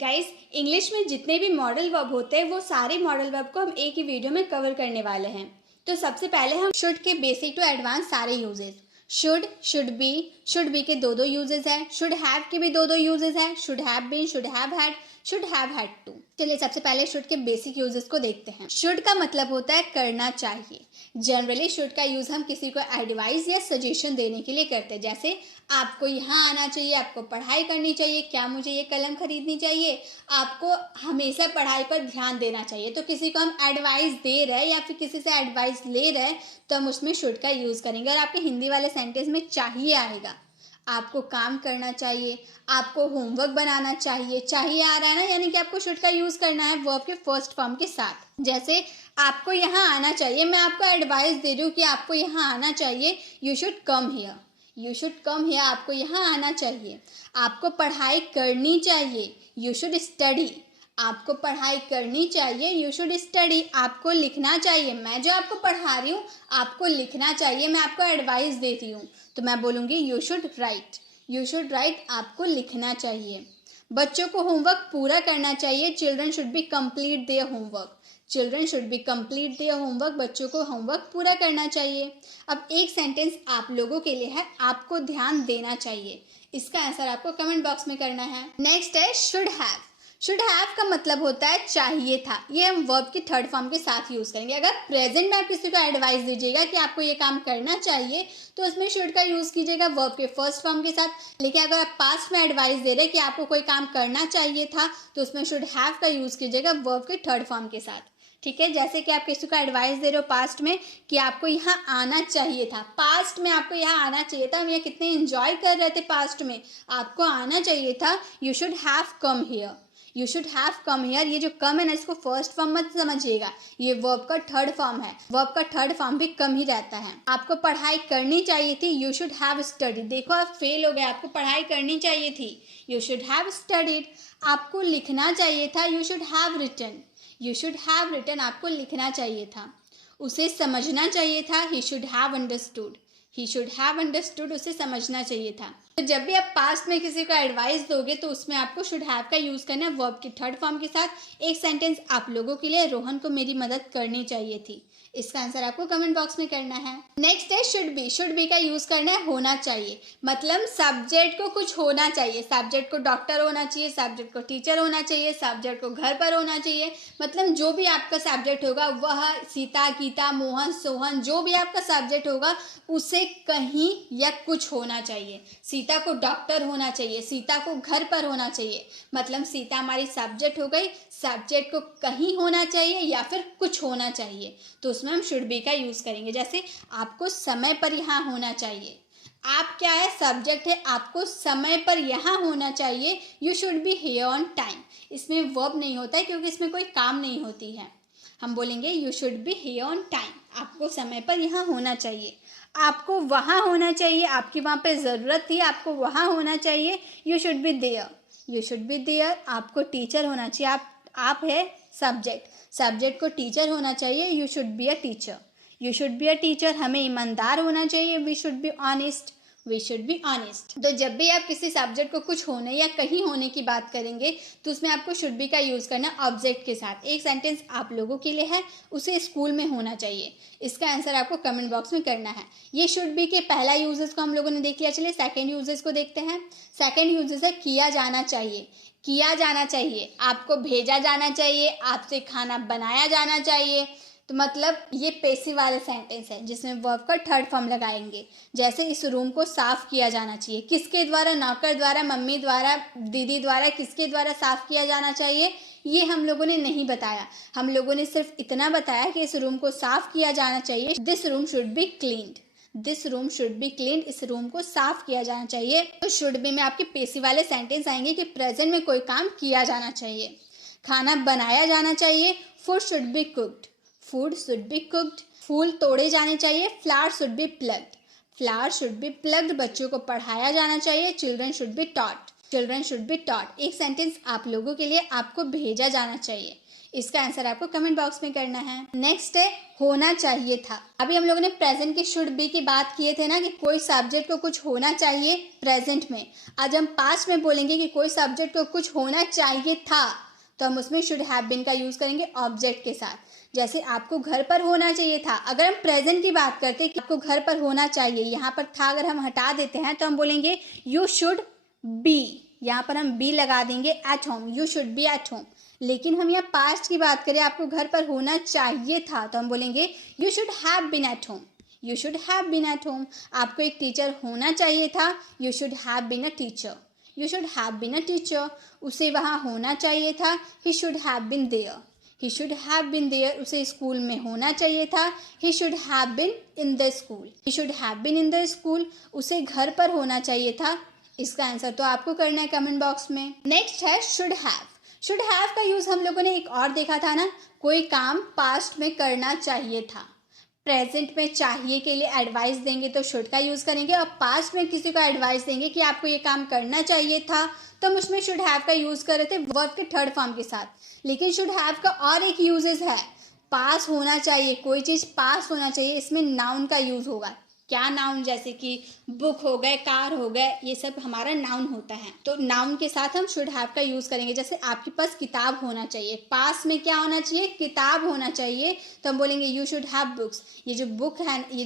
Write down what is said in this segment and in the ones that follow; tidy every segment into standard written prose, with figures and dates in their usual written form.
Guys, English में जितने भी मॉडल वर्ब होते हैं वो सारे मॉडल वर्ब को हम एक ही वीडियो में कवर करने वाले हैं। तो सबसे पहले हम शुड के बेसिक टू एडवांस सारे यूजेस। शुड बी के दो यूजेस हैं। शुड हैव के भी दो यूजेस हैं। Should have been, should have had to. चलिए सबसे पहले शुड के बेसिक यूजेस को देखते हैं। शुड का मतलब होता है करना चाहिए। जनरली शुड का यूज हम किसी को एडवाइस या सजेशन देने के लिए करते हैं, जैसे आपको यहाँ आना चाहिए, आपको पढ़ाई करनी चाहिए, क्या मुझे ये कलम खरीदनी चाहिए, आपको हमेशा पढ़ाई पर ध्यान देना चाहिए। तो किसी को हम एडवाइस दे रहे हैं या फिर किसी से एडवाइस ले रहे हैं तो हम उसमें शुड का यूज़ करेंगे। और आपके हिंदी वाले सेंटेंस में चाहिए आएगा। आपको काम करना चाहिए, आपको होमवर्क बनाना चाहिए आ रहा है ना, यानी कि आपको शुड का यूज़ करना है वर्ब के फर्स्ट फॉर्म के साथ। जैसे आपको यहाँ आना चाहिए, मैं आपको एडवाइस दे रही हूँ कि आपको यहाँ आना चाहिए, you should come here. You should come here, आपको यहाँ आना चाहिए। आपको पढ़ाई करनी चाहिए, यू शुड स्टडी। आपको पढ़ाई करनी चाहिए, यू शुड स्टडी। आपको लिखना चाहिए, मैं जो आपको पढ़ा रही हूँ आपको लिखना चाहिए, मैं आपको एडवाइस देती हूँ तो मैं बोलूँगी you should write. You should write, आपको लिखना चाहिए। बच्चों को होमवर्क पूरा करना चाहिए, children should B complete their homework. Children should B complete their homework, बच्चों को होमवर्क पूरा करना चाहिए। अब एक सेंटेंस आप लोगों के लिए है, आपको ध्यान देना चाहिए। इसका आंसर आपको कमेंट बॉक्स में करना है। नेक्स्ट है शुड हैव। शुड हैव का मतलब होता है चाहिए था। ये हम वर्ब की थर्ड फॉर्म के साथ यूज़ करेंगे। अगर प्रेजेंट में आप किसी को एडवाइस दीजिएगा कि आपको ये काम करना चाहिए तो उसमें शुड का यूज़ कीजिएगा वर्ब के फर्स्ट फॉर्म के साथ। लेकिन अगर आप पास्ट में एडवाइस दे रहे हैं कि आपको कोई काम करना चाहिए था तो उसमें शुड हैव का यूज़ कीजिएगा वर्ब के थर्ड फॉर्म के साथ। ठीक है, जैसे कि आप किसी को एडवाइस दे रहे हो पास्ट में कि आपको यहाँ आना चाहिए था, पास्ट में आपको यहाँ आना चाहिए था, हम यहाँ कितने एंजॉय कर रहे थे पास्ट में, आपको आना चाहिए था, you should have come here. You should have come here, ये जो कम है ना इसको फर्स्ट फॉर्म मत समझिएगा, ये वर्ब का थर्ड फॉर्म है। वर्ब का थर्ड फॉर्म भी कम ही रहता है। आपको पढ़ाई करनी चाहिए थी, यू शुड हैव स्टडीड। देखो आप फेल हो गए, आपको पढ़ाई करनी चाहिए थी, यू शुड हैव स्टडीड। आपको लिखना चाहिए था, you should have written. You should have written, आपको लिखना चाहिए था। उसे समझना चाहिए था, he should have understood. He should have understood, उसे समझना चाहिए था। तो जब भी आप पास्ट में किसी को एडवाइस दोगे तो उसमें आपको शुड हैव का यूज़ करना है वर्ब की थर्ड फॉर्म के साथ। एक सेंटेंस आप लोगों के लिए, रोहन को मेरी मदद करनी चाहिए थी। इसका आंसर आपको कमेंट बॉक्स में करना है। नेक्स्ट है शुड बी। शुड बी का यूज़ करना है होना चाहिए, मतलब सब्जेक्ट को कुछ होना चाहिए। सब्जेक्ट को डॉक्टर होना चाहिए, सब्जेक्ट को टीचर होना चाहिए, सब्जेक्ट को घर पर होना चाहिए। मतलब जो भी आपका सब्जेक्ट होगा वह सीता, गीता, मोहन, सोहन, जो भी आपका सब्जेक्ट होगा उसे कहीं या कुछ होना चाहिए। सीता को डॉक्टर होना चाहिए, सीता को घर पर होना चाहिए। मतलब सीता हमारी सब्जेक्ट हो गई, सब्जेक्ट को कहीं होना चाहिए या फिर कुछ होना चाहिए, तो उसमें हम शुड बी का यूज़ करेंगे। जैसे आपको समय पर यहाँ होना चाहिए, आप क्या है सब्जेक्ट है, आपको समय पर यहाँ होना चाहिए, you should be here on time. इसमें वर्ब नहीं होता है क्योंकि इसमें कोई काम नहीं होती है। हम बोलेंगे you should be here on time, आपको समय पर यहाँ होना चाहिए। आपको वहाँ होना चाहिए, आपकी वहाँ पे ज़रूरत थी, आपको वहाँ होना चाहिए, you should be there. You should be there, आपको टीचर होना चाहिए, आप है सब्जेक्ट, सब्जेक्ट को टीचर होना चाहिए, you should be a teacher. You should be a teacher, हमें ईमानदार होना चाहिए, we should be honest. We should be honest. तो जब भी आप किसी सब्जेक्ट को कुछ होने या कहीं होने की बात करेंगे तो उसमें आपको शुड बी का यूज़ करना है ऑब्जेक्ट के साथ। एक सेंटेंस आप लोगों के लिए है, उसे स्कूल में होना चाहिए। इसका आंसर आपको कमेंट बॉक्स में करना है। ये शुड बी के पहला यूजेस को हम लोगों ने देख लिया। चलिए सेकेंड यूजेस को देखते हैं। सेकेंड यूजेस है किया जाना चाहिए। किया जाना चाहिए, आपको भेजा जाना चाहिए, आपसे खाना बनाया जाना चाहिए। तो मतलब ये पैसिव वाला सेंटेंस है जिसमें वर्ब का थर्ड फॉर्म लगाएंगे। जैसे इस रूम को साफ़ किया जाना चाहिए, किसके द्वारा, नौकर द्वारा, मम्मी द्वारा, दीदी द्वारा, किसके द्वारा साफ़ किया जाना चाहिए ये हम लोगों ने नहीं बताया। हम लोगों ने सिर्फ इतना बताया कि इस रूम को साफ़ किया जाना चाहिए, this room should be cleaned. This room should be clean, इस रूम को साफ किया जाना चाहिए। तो शुड बी में आपके पैसिव वाले सेंटेंस आएंगे कि प्रेजेंट में कोई काम किया जाना चाहिए। खाना बनाया जाना चाहिए, food should be cooked. Food should be cooked. फूल तोड़े जाने चाहिए, flower should be plugged. Flower should be plugged. बच्चों को पढ़ाया जाना चाहिए, children should be taught. Children should be taught. एक सेंटेंस आप लोगों के लिए, आपको भेजा जाना चाहिए। इसका आंसर आपको कमेंट बॉक्स में करना है। नेक्स्ट है होना चाहिए था। अभी हम लोगों ने प्रेजेंट के शुड बी की बात किए थे ना कि कोई सब्जेक्ट को कुछ होना चाहिए प्रेजेंट में। आज हम पास्ट में बोलेंगे कि कोई सब्जेक्ट को कुछ होना चाहिए था, तो हम उसमें शुड हैव बीन का यूज करेंगे ऑब्जेक्ट के साथ। जैसे आपको घर पर होना चाहिए था, अगर हम प्रेजेंट की बात करते हैं कि आपको घर पर होना चाहिए, यहाँ पर था अगर हम हटा देते हैं तो हम बोलेंगे यू शुड बी, यहाँ पर हम बी लगा देंगे eight home, you should B at home. लेकिन हम यहाँ पास्ट की बात करें, आपको घर पर होना चाहिए था, तो हम बोलेंगे you should have been at home, you should have been at home. आपको एक टीचर होना चाहिए था, you should have been a teacher, you should have been a teacher. उसे वहाँ होना चाहिए था, he should have been there, he should have been there. उसे स्कूल में होना चाहिए था, he should have been in the school, he should have been in the school. उसे घर पर होना चाहिए था। इसका आंसर तो आपको करना है कमेंट बॉक्स में। नेक्स्ट है शुड हैव। शुड हैव का यूज हम लोगों ने एक और देखा था ना, कोई काम पास्ट में करना चाहिए था, प्रेजेंट में चाहिए के लिए एडवाइस देंगे तो शुड का यूज करेंगे, और पास्ट में किसी को एडवाइस देंगे कि आपको ये काम करना चाहिए था, तो हम उसमें शुड हैव का यूज कर रहे थे वर्ब के थर्ड फॉर्म के साथ। लेकिन शुड हैव का और एक यूजेस है, पास होना चाहिए, कोई चीज पास होना चाहिए, इसमें नाउन का यूज होगा। क्या नाउन? जैसे कि बुक हो गए, कार हो गए, ये सब हमारा नाउन होता है, तो नाउन के साथ हम शुड हैव का यूज करेंगे। जैसे आपके पास किताब होना चाहिए, पास में क्या होना चाहिए? किताब होना चाहिए, तो हम बोलेंगे यू शुड हैव बुक्स। ये जो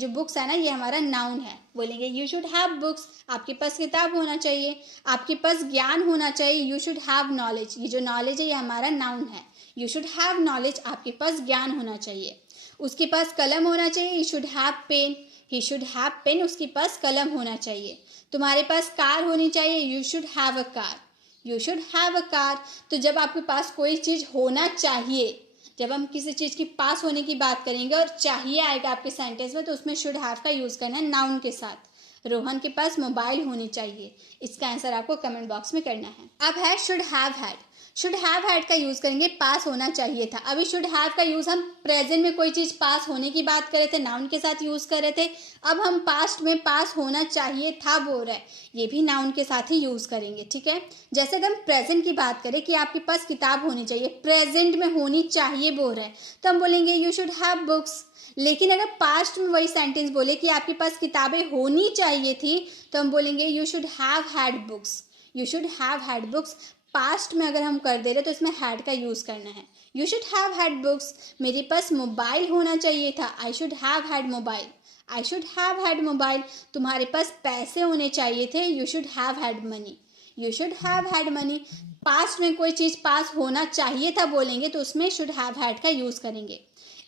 बुक्स है ना, ये हमारा नाउन है, बोलेंगे यू शुड हैव बुक्स। आपके पास किताब होना चाहिए, आपके पास ज्ञान होना चाहिए, यू शुड हैव नॉलेज। ये जो नॉलेज है ये हमारा नाउन है, यू शुड हैव नॉलेज, आपके पास ज्ञान होना चाहिए। उसके पास कलम होना चाहिए, you should have pen, he should have pen, उसके पास कलम होना चाहिए। तुम्हारे पास कार होनी चाहिए, you should have a car, you should have a car. तो जब आपके पास कोई चीज़ होना चाहिए, जब हम किसी चीज़ की पास होने की बात करेंगे और चाहिए आएगा आपके सेंटेंस में, तो उसमें शुड हैव का यूज़ करना है नाउन के साथ। रोहन के पास मोबाइल होनी चाहिए, इसका आंसर आपको कमेंट बॉक्स में करना है। अब है should have had. Should have had का यूज करेंगे पास होना चाहिए था। अभी शुड हैव का यूज हम प्रेजेंट में कोई चीज पास होने की बात कर रहे थे, नाउन के साथ यूज कर रहे थे। अब हम पास्ट में पास होना चाहिए था बोल रहे हैं, ये भी नाउन के साथ ही यूज करेंगे, ठीक है। जैसे अगर हम प्रेजेंट की बात करें कि आपके पास किताब होनी चाहिए, प्रेजेंट में होनी चाहिए बोल रहे हैं, तो हम बोलेंगे यू शुड हैव बुक्स। लेकिन अगर पास्ट में वही सेंटेंस बोले कि आपके पास किताबें होनी चाहिए थी, तो हम बोलेंगे you should have had books, you should have had books. Past में अगर हम कर दे रहे तो इसमें हैड का यूज करना है, you should have had books. मेरे पास मोबाइल होना चाहिए था, I should have had mobile, I should have had mobile. तुम्हारे पास पैसे होने चाहिए थे, you should have had money, you should have had money. Past में कोई चीज़ पास होना चाहिए था बोलेंगे तो उसमें शुड हैव हैड का यूज करेंगे।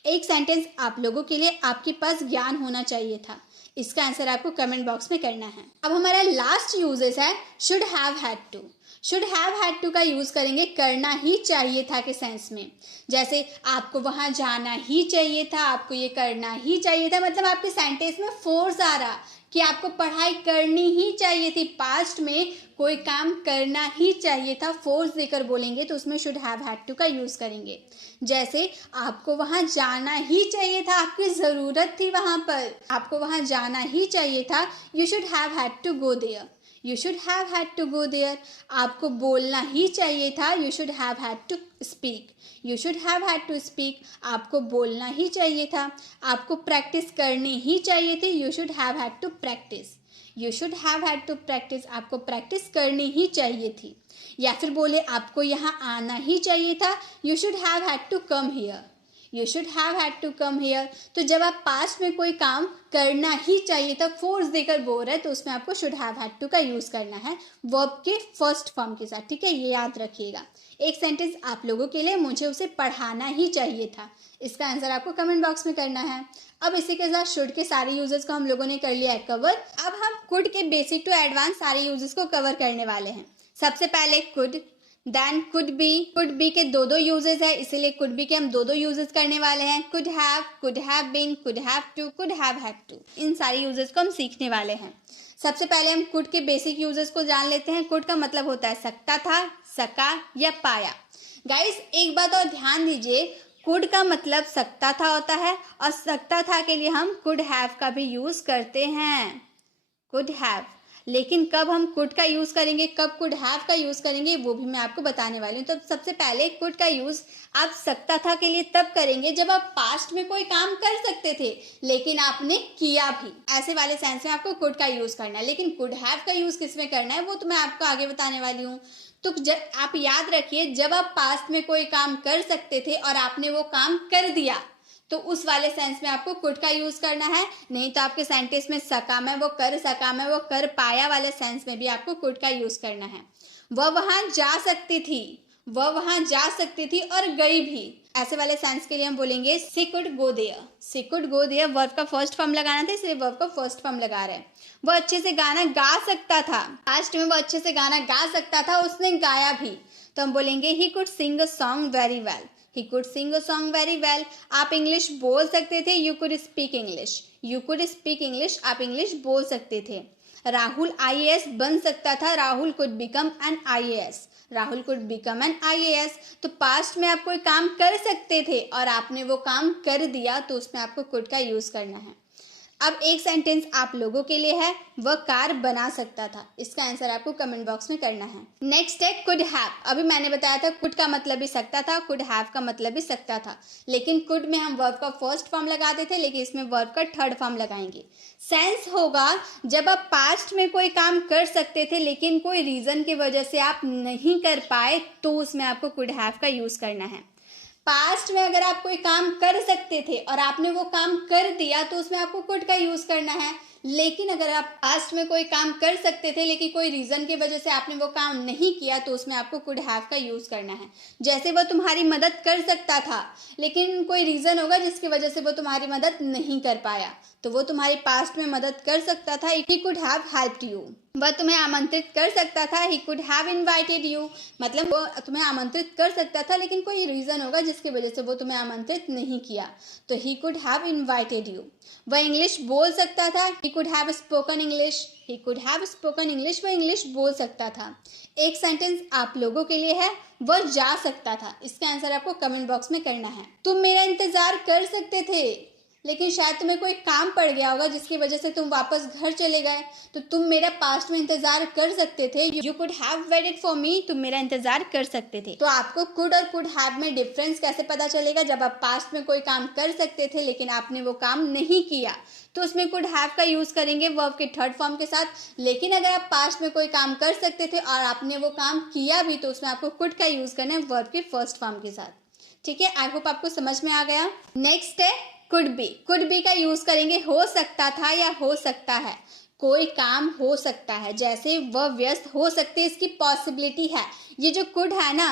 एक सेंटेंस आप लोगों के लिए, आपके पास ज्ञान होना चाहिए था, इसका आंसर आपको कमेंट बॉक्स में करना है। अब हमारा लास्ट यूजेस है should have had to. Should have had to का यूज करेंगे करना ही चाहिए था के सेंस में। जैसे आपको वहां जाना ही चाहिए था, आपको ये करना ही चाहिए था, मतलब आपके सेंटेंस में फोर्स आ रहा कि आपको पढ़ाई करनी ही चाहिए थी। पास्ट में कोई काम करना ही चाहिए था, फोर्स देकर बोलेंगे तो उसमें शुड हैव हैड टू का यूज करेंगे। जैसे आपको वहां जाना ही चाहिए था, आपकी ज़रूरत थी वहां पर, आपको वहां जाना ही चाहिए था, you should have had to go there, you should have had to go there. आपको बोलना ही चाहिए था, you should have had to speak, you should have had to speak. आपको बोलना ही चाहिए था। आपको प्रैक्टिस करनी ही चाहिए थी, you should have had to practice, you should have had to practice. आपको प्रैक्टिस करनी ही चाहिए थी। या फिर बोले आपको यहाँ आना ही चाहिए था, you should have had to come here, you should have had to come here. तो जब आप पास्ट में कोई काम करना ही चाहिए था, फोर्स देकर बोल रहे हैं, तो उसमें आपको शुड हैव हैड टू का यूज करना है वर्ब के फर्स्ट फॉर्म के साथ, ठीक है, ये याद रखिएगा। एक सेंटेंस आप लोगों के लिए, मुझे उसे पढ़ाना ही चाहिए था, इसका आंसर आपको कमेंट बॉक्स में करना है। अब इसी के साथ शुड के सारे यूजेस को हम लोगों ने कर लिया है कवर। अब हम कुड के बेसिक टू एडवांस सारे यूजेस को कवर करने वाले हैं। सबसे पहले कुड, देन कुड बी के दो यूजेस है, इसीलिए कुड बी के हम दो यूजेस करने वाले हैं। Could have been, could have to, could have had to, इन सारे यूजेस को हम सीखने वाले हैं। सबसे पहले हम कुड के बेसिक यूजेस को जान लेते हैं। कुड का मतलब होता है सकता था, सका या पाया। गाइस एक बात और ध्यान दीजिए, कुड का मतलब सकता था होता है, और सकता था के लिए हम कुड हैव का भी यूज करते हैं, कुड हैव। लेकिन कब हम कुड का यूज़ करेंगे, कब कुड हैव का यूज़ करेंगे, वो भी मैं आपको बताने वाली हूँ। तो सबसे पहले कुड का यूज़ आप सकता था के लिए तब करेंगे जब आप पास्ट में कोई काम कर सकते थे लेकिन आपने किया भी, ऐसे वाले सेंस में आपको कुड का यूज़ करना है। लेकिन कुड हैव का यूज़ किस में करना है वो तो मैं आपको आगे बताने वाली हूँ। तो आप याद रखिए, जब आप पास्ट में कोई काम कर सकते थे और आपने वो काम कर दिया तो उस वाले सेंस में आपको कुड का यूज करना है। नहीं तो आपके सेंटेंस में सका मैं वो कर सका मैं वो कर पाया वाले सेंस में भी आपको कुड का यूज करना है। वह वहां जा सकती थी, वह वहां जा सकती थी और गई भी, ऐसे वाले सेंस के लिए हम बोलेंगे she could go there. She could go there verb का फर्स्ट फॉर्म लगाना था, इसलिए वर्ब का फर्स्ट फॉर्म लगा रहे हैं। वो अच्छे से गाना गा सकता था, पास्ट में वो अच्छे से गाना गा सकता था, उसने गाया भी, तो हम बोलेंगे he could sing a song very well. He could sing a song very well. आप इंग्लिश बोल सकते थे, you could speak English. You could speak English. आप इंग्लिश बोल सकते थे। राहुल IAS बन सकता था, Rahul could become an IAS. Rahul could become an IAS. तो पास्ट में आप कोई काम कर सकते थे और आपने वो काम कर दिया तो उसमें आपको could का यूज करना है। अब एक सेंटेंस आप लोगों के लिए है, वह कार बना सकता था। इसका आंसर आपको कमेंट बॉक्स में करना है। नेक्स्ट है कुड हैव। अभी मैंने बताया था कुड का मतलब भी सकता था, कुड हैव का मतलब भी सकता था, लेकिन कुड में हम वर्ब का फर्स्ट फॉर्म लगाते थे, लेकिन इसमें वर्ब का थर्ड फॉर्म लगाएंगे। सेंस होगा जब आप पास्ट में कोई काम कर सकते थे लेकिन कोई रीजन की वजह से आप नहीं कर पाए तो उसमें आपको कुड हैव का यूज करना है। पास्ट में अगर आप कोई काम कर सकते थे और आपने वो काम कर दिया तो उसमें आपको कुड का यूज करना है। लेकिन अगर आप पास्ट में कोई काम कर सकते थे लेकिन कोई रीजन की वजह से आपने वो काम नहीं किया तो उसमें आपको कुड हैव का यूज करना है। जैसे वो तुम्हारी मदद कर सकता था लेकिन कोई रीजन होगा जिसकी वजह से वो तुम्हारी मदद नहीं कर पाया, तो वो तुम्हारी पास्ट में मदद कर सकता था, ही कुड हैव हेल्प्ड यू। वह तुम्हें आमंत्रित कर सकता था, ही कुड हैव इनवाइटेड यू, मतलब वो तुम्हें आमंत्रित कर सकता था लेकिन कोई रीजन होगा जिसकी वजह से वो तुम्हें आमंत्रित नहीं किया, तो ही कुड हैव इनवाइटेड यू। वह इंग्लिश बोल सकता था, ही could have spoken English, he could have spoken English, वह इंग्लिश बोल सकता था। एक सेंटेंस आप लोगों के लिए है, वह जा सकता था। इसका आंसर आपको कमेंट बॉक्स में करना है। तुम मेरा इंतजार कर सकते थे लेकिन शायद तुम्हें कोई काम पड़ गया होगा जिसकी वजह से तुम वापस घर चले गए, तो तुम मेरा पास्ट में इंतजार कर सकते थे, you could have waited for me, तुम मेरा इंतजार कर सकते थे। तो आपको कुड और कुड हैव में डिफरेंस कैसे पता चलेगा? जब आप पास्ट में कोई काम कर सकते थे लेकिन आपने वो काम नहीं किया तो उसमें कुड हैव का यूज करेंगे वर्ब के थर्ड फॉर्म के साथ। लेकिन अगर आप पास्ट में कोई काम कर सकते थे और आपने वो काम किया भी तो उसमें आपको कुड का यूज करना है वर्ब के फर्स्ट फॉर्म के साथ। ठीक है, आई होप आपको समझ में आ गया। नेक्स्ट है कुड बी। कुड बी का यूज करेंगे हो सकता था या हो सकता है। कोई काम हो सकता है, जैसे वह व्यस्त हो सकते, इसकी पॉसिबिलिटी है। ये जो कुड है ना,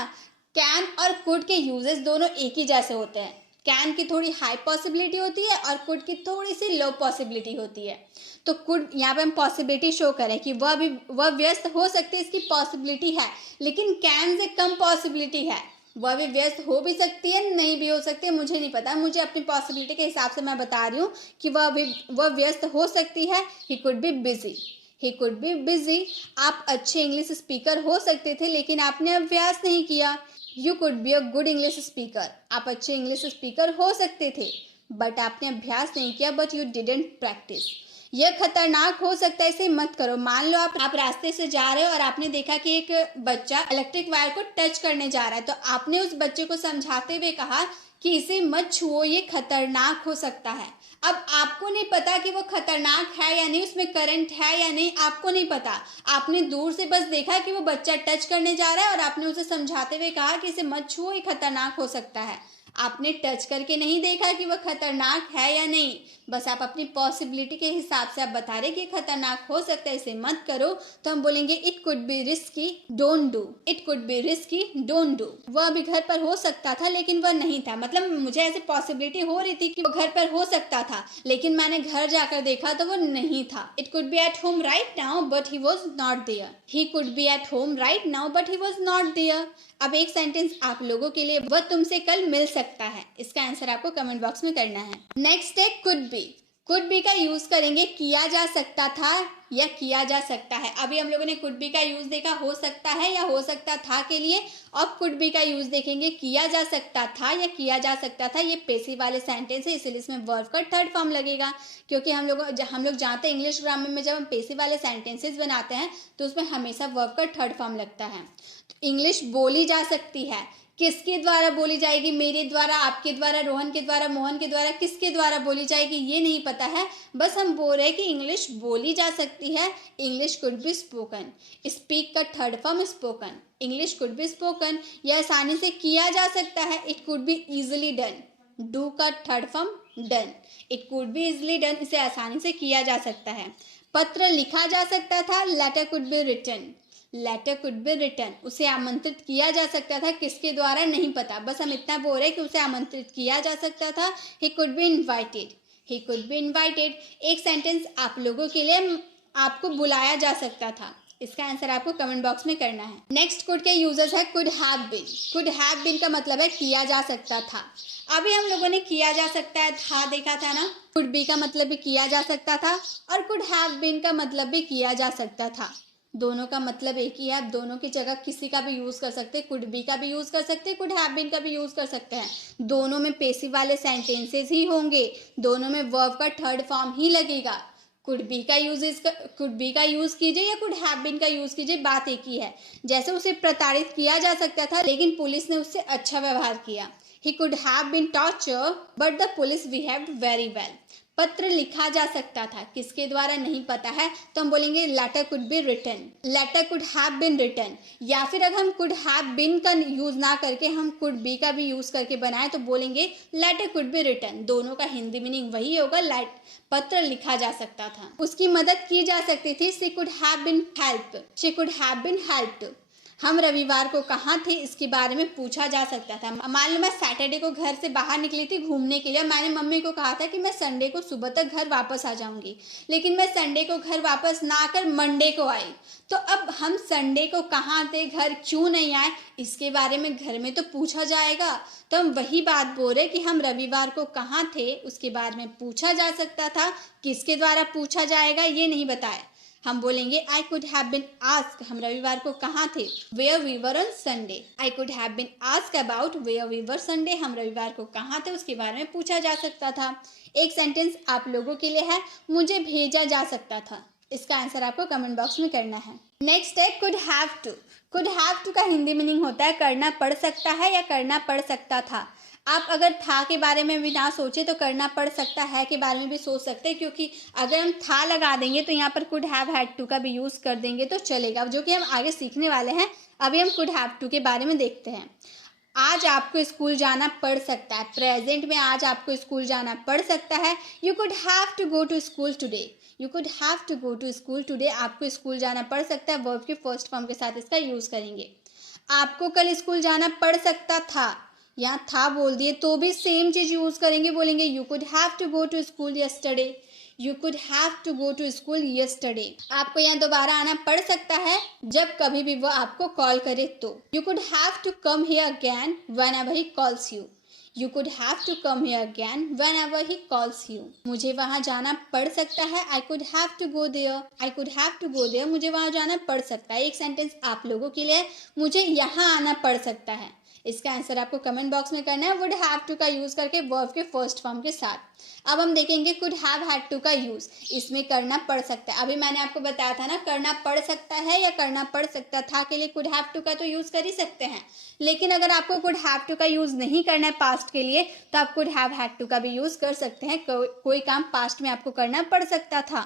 कैन और कुड के यूजेस दोनों एक ही जैसे होते हैं। कैन की थोड़ी हाई पॉसिबिलिटी होती है और कुड की थोड़ी सी लो पॉसिबिलिटी होती है। तो कुड यहाँ पे हम पॉसिबिलिटी शो करें कि वह व्यस्त हो सकती है, इसकी पॉसिबिलिटी है, लेकिन कैन से कम पॉसिबिलिटी है। वह भी व्यस्त हो भी सकती है, नहीं भी हो सकती है, मुझे नहीं पता, मुझे अपनी पॉसिबिलिटी के हिसाब से मैं बता रही हूँ कि वह व्यस्त हो सकती है। ही could be busy, he could be busy. आप अच्छे इंग्लिश स्पीकर हो सकते थे लेकिन आपने अभ्यास नहीं किया। You could be a good English speaker. आप अच्छे इंग्लिश स्पीकर हो सकते थे बट आपने अभ्यास नहीं किया, बट यू डिडंट प्रैक्टिस। यह खतरनाक हो सकता है, इसे मत करो। मान लो आप रास्ते से जा रहे हो और आपने देखा कि एक बच्चा इलेक्ट्रिक वायर को टच करने जा रहा है, तो आपने उस बच्चे को समझाते हुए कहा कि इसे मत छुओ, ये खतरनाक हो सकता है। अब आपको नहीं पता कि वो खतरनाक है या नहीं, उसमें करंट है या नहीं, आपको नहीं पता। आपने दूर से बस देखा कि वो बच्चा टच करने जा रहा है और आपने उसे समझाते हुए कहा कि इसे मत छुओ, ये खतरनाक हो सकता है। आपने टच करके नहीं देखा कि वह खतरनाक है या नहीं, बस आप अपनी पॉसिबिलिटी के हिसाब से आप बता रहे कि खतरनाक हो सकता है, इसे मत करो। तो हम बोलेंगे it could B risky, don't do. It could B risky, don't do. वह अभी घर पर हो सकता था लेकिन वह नहीं था, मतलब मुझे ऐसी पॉसिबिलिटी हो रही थी कि वो घर पर हो सकता था लेकिन मैंने घर जाकर देखा तो वो नहीं था। It could be at home right now but he was not there. He could be at home right now but he was not there. अब एक सेंटेंस आप लोगों के लिए, वह तुमसे कल मिल सकता है। इसका आंसर आपको कमेंट बॉक्स में करना है। नेक्स्ट है कुड बी। कुड बी का यूज करेंगे किया जा सकता था या किया जा सकता है। अभी हम लोगों ने कुड बी का यूज देखा हो सकता है या हो सकता था के लिए। अब कुड बी का यूज देखेंगे किया जा सकता था या किया जा सकता था। ये पेसिव वाले सेंटेंस है, इसलिए इसमें वर्ब का थर्ड फॉर्म लगेगा, क्योंकि हम लोग जानते हैं इंग्लिश ग्रामर में जब हम पेसिव वाले सेंटेंसेस बनाते हैं तो उसमें हमेशा वर्ब का थर्ड फॉर्म लगता है। तो इंग्लिश बोली जा सकती है, किसके द्वारा बोली जाएगी? मेरे द्वारा, आपके द्वारा, रोहन के द्वारा, मोहन के द्वारा, किसके द्वारा बोली जाएगी ये नहीं पता है, बस हम बोल रहे हैं कि इंग्लिश बोली जा सकती है। English could be spoken. Speak का third form spoken. English could be spoken. यह आसानी से किया जा सकता है। It could be easily done. Do का third form done. It could be easily done, इसे आसानी से किया जा सकता है। पत्र लिखा जा सकता था। Letter could be written. Letter could be written, उसे आमंत्रित किया जा सकता था, किसके द्वारा नहीं पता, बस हम इतना बोल रहे हैं कि उसे आमंत्रित किया जा सकता था। ही could B invited. He could B invited. एक सेंटेंस आप लोगों के लिए, आपको बुलाया जा सकता था। इसका आंसर आपको कमेंट बॉक्स में करना है। नेक्स्ट कुड के यूजर्स है could have been. Could have been का मतलब है किया जा सकता था। अभी हम लोगों ने किया जा सकता है था देखा था ना। कुड बी का मतलब भी किया जा सकता था और कुड हैव बीन का मतलब भी किया जा सकता था। दोनों का मतलब एक ही है। आप दोनों की जगह किसी का भी यूज कर सकते हैं। कुड बी का भी यूज कर सकते हैं, कुड हैव बीन का भी यूज कर सकते हैं। दोनों में पेसिव वाले सेंटेंसेस ही होंगे, दोनों में वर्ब का थर्ड फॉर्म ही लगेगा। कुड बी का यूज कीजिए या कुड हैव बीन का यूज कीजिए, बात एक ही है। जैसे उसे प्रताड़ित किया जा सकता था लेकिन पुलिस ने उससे अच्छा व्यवहार किया। He could have been tortured but the police behaved very well. पत्र लिखा जा सकता था, किसके द्वारा नहीं पता है, तो हम बोलेंगे letter could be written. Letter could have been written. या फिर अगर हम कुड हैव बीन का यूज ना करके हम कुड बी का भी यूज करके बनाए तो बोलेंगे लेटर कुड बी रिटन। दोनों का हिंदी मीनिंग वही होगा, पत्र लिखा जा सकता था, उसकी मदद की जा सकती थी। She could have been help. She could have been helped. हम रविवार को कहाँ थे इसके बारे में पूछा जा सकता था। मान लो मैं सैटरडे को घर से बाहर निकली थी घूमने के लिए, मैंने मम्मी को कहा था कि मैं संडे को सुबह तक घर वापस आ जाऊंगी, लेकिन मैं संडे को घर वापस ना आकर मंडे को आई। तो अब हम संडे को कहाँ थे, घर क्यों नहीं आए, इसके बारे में घर में तो पूछा जाएगा। तो हम वही बात बोल रहे कि हम रविवार को कहाँ थे उसके बारे में पूछा जा सकता था, किसके द्वारा पूछा जाएगा ये नहीं बताया। हम बोलेंगे I could have been asked, हम रविवार को कहाँ थे, where we were on Sunday. I could have been asked about where we were Sunday, हम रविवार को कहाँ थे उसके बारे में पूछा जा सकता था। एक सेंटेंस आप लोगों के लिए है, मुझे भेजा जा सकता था। इसका आंसर आपको कमेंट बॉक्स में करना है। नेक्स्ट है could have to. Could have to का हिंदी मीनिंग होता है करना पड़ सकता है या करना पड़ सकता था। आप अगर था के बारे में भी ना सोचे तो करना पड़ सकता है के बारे में भी सोच सकते हैं, क्योंकि अगर हम था लगा देंगे तो यहाँ पर कुड हैव हैड टू का भी यूज कर देंगे तो चलेगा, जो कि हम आगे सीखने वाले हैं। अभी हम कुड हैव टू के बारे में देखते हैं। आज आपको स्कूल जाना पड़ सकता है, प्रेजेंट में आज आपको स्कूल जाना पड़ सकता है। You could have to go to school today. You could have to go to school today, आपको स्कूल जाना पड़ सकता है, वर्ब के फर्स्ट फॉर्म के साथ इसका यूज करेंगे। आपको कल स्कूल जाना पड़ सकता था, यहाँ था बोल दिए तो भी सेम चीज यूज करेंगे, बोलेंगे you could have to go to school yesterday. You could have to go to school yesterday. आपको यहाँ दोबारा आना पड़ सकता है जब कभी भी वो आपको कॉल करे तो। You could have to come here again whenever he calls you. You could have to come here again whenever he calls you. मुझे वहाँ जाना पड़ सकता है, I could have to go there. I could have to go there, मुझे वहाँ जाना पड़ सकता है। एक सेंटेंस आप लोगों के लिए, मुझे यहाँ आना पड़ सकता है। इसका आंसर आपको कमेंट बॉक्स में करना है, वुड हैव टू का यूज करके वर्ब के फर्स्ट फॉर्म के साथ। अब हम देखेंगे कुड हैव हैड टू का यूज, इसमें करना पड़ सकता है। अभी मैंने आपको बताया था ना, करना पड़ सकता है या करना पड़ सकता था के लिए कुड हैव टू का तो यूज कर ही सकते हैं, लेकिन अगर आपको कुड हैव टू का यूज नहीं करना है पास्ट के लिए तो आप कुड हैव हैड टू का भी यूज कर सकते हैं। कोई काम पास्ट में आपको करना पड़ सकता था।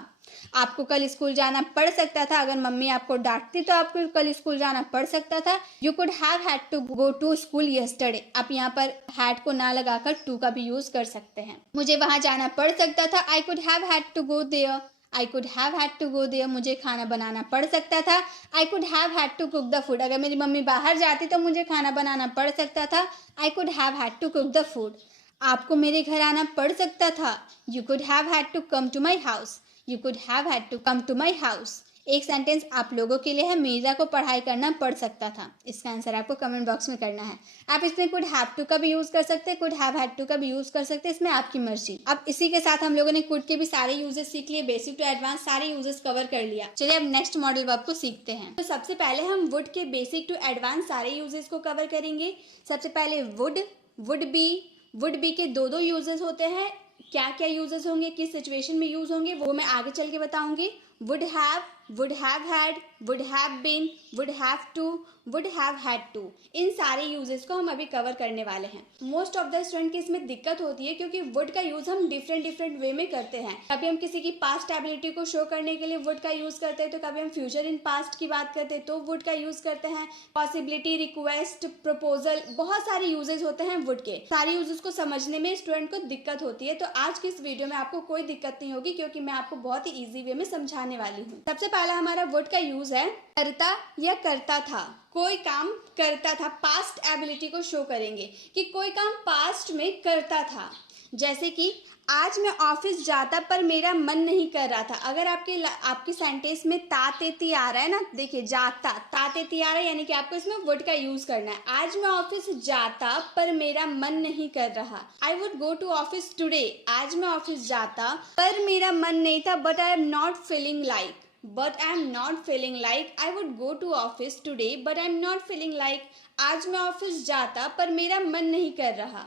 आपको कल स्कूल जाना पड़ सकता था, अगर मम्मी आपको डांटती तो आपको कल स्कूल जाना पड़ सकता था। You could have had to go to school yesterday, आप यहाँ पर हैड को ना लगाकर टू का भी यूज कर सकते हैं। मुझे वहां जाना पड़ सकता था, I could have had to go there. I could have had to go there, मुझे खाना बनाना पड़ सकता था। I could have had to cook the food, अगर मेरी मम्मी बाहर जाती तो मुझे खाना बनाना पड़ सकता था। I could have had to cook the food. आपको मेरे घर आना पड़ सकता था, you could have had to come to my house. You could have had to come to my house. एक सेंटेंस आप लोगों के लिए है, मीरा को पढ़ाई करना पड़ सकता था। इसका आंसर आपको कमेंट बॉक्स में करना है। आप इसमें कुड हैव टू का भी यूज कर सकते हैं, कुड हैव हैड टू का भी यूज कर सकते हैं, इसमें आपकी मर्जी। अब इसी के साथ हम लोगों ने कुड के भी सारे यूजेस सीख लिए, बेसिक टू एडवांस सारे यूजेस कवर कर लिया। चलिए अब नेक्स्ट मॉडल वर्ब को सीखते हैं। तो सबसे पहले हम वुड के बेसिक टू एडवांस सारे यूजेस को कवर करेंगे। सबसे पहले वुड, वुड बी के दो यूजेस होते हैं। क्या क्या यूजेस होंगे, किस सिचुएशन में यूज होंगे, वो मैं आगे चल के बताऊंगी। would have had, would have been, would have to, would have had to, इन सारे यूजेस को हम अभी कवर करने वाले हैं। मोस्ट ऑफ द स्टूडेंट की इसमें दिक्कत होती है क्योंकि वुड का यूज हम डिफरेंट वे में करते हैं। कभी हम किसी की पास्ट एबिलिटी को शो करने के लिए वुड का यूज करते हैं, तो कभी हम फ्यूचर इन पास्ट की बात करते हैं तो वुड का यूज करते हैं। पॉसिबिलिटी, रिक्वेस्ट, प्रपोजल, बहुत सारे यूजेस होते हैं वुड के। सारे यूजेस को समझने में स्टूडेंट को दिक्कत होती है, तो आज की इस वीडियो में आपको कोई दिक्कत नहीं होगी क्योंकि मैं आपको बहुत ही ईजी वे में समझाने वाली हूँ। सबसे पहला हमारा वुड का यूज है करता या करता था। कोई काम करता था, पास्ट एबिलिटी को शो करेंगे कि कोई काम पास्ट में करता था। जैसे कि आज मैं ऑफिस जाता पर मेरा मन नहीं कर रहा था। अगर आपकी सेंटेंस में तातेती आ रहा है ना, देखिए जाता तातेती आ रहा है, यानी कि आपको इसमें वुड का यूज करना है। आज मैं ऑफिस जाता पर मेरा मन नहीं कर रहा। I would go to office today. आज मैं ऑफिस जाता पर मेरा मन नहीं था, but I am not feeling like I would go to office today but I am not feeling like. आज मैं ऑफिस जाता पर मेरा मन नहीं कर रहा।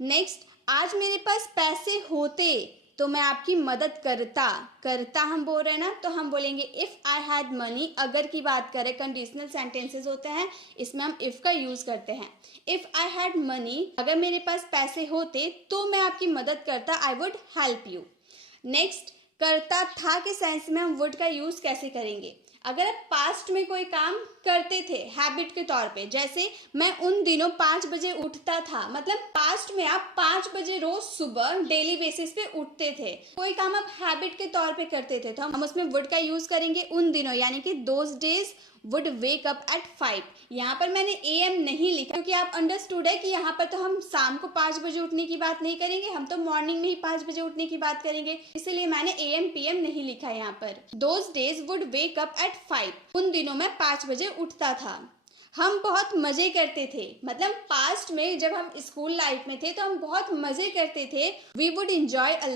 नेक्स्ट, आज मेरे पास पैसे होते तो मैं आपकी मदद करता हम बोल रहे हैं ना, तो हम बोलेंगे इफ आई हैड मनी। अगर की बात करें, कंडीशनल सेंटेंसेस होते हैं, इसमें हम इफ का यूज करते हैं। इफ आई हैड मनी, अगर मेरे पास पैसे होते तो मैं आपकी मदद करता, I would help you. Next, करता था के सेंस में हम वुड का यूज कैसे करेंगे। अगर आप पास्ट में कोई काम करते थे हैबिट के तौर पे, जैसे मैं उन दिनों 5 बजे उठता था, मतलब पास्ट में आप 5 बजे रोज सुबह डेली बेसिस पे उठते थे। कोई काम आप हैबिट के तौर पे करते थे तो हम उसमें वुड का यूज करेंगे उन दिनों, यानी कि those days would wake up at 5। यहाँ पर मैंने AM नहीं लिखा क्योंकि आप अंडरस्टूड है कि यहाँ पर तो हम शाम को 5 बजे उठने की बात नहीं करेंगे, हम तो मॉर्निंग में ही 5 बजे उठने की बात करेंगे, इसलिए मैंने AM PM नहीं लिखा यहाँ पर। Those days would wake up at 5, उन दिनों में 5 बजे उठता था। हम बहुत मजे करते थे, मतलब पास्ट में जब हम स्कूल लाइफ में थे तो हम बहुत मजे करते थे। We would enjoy a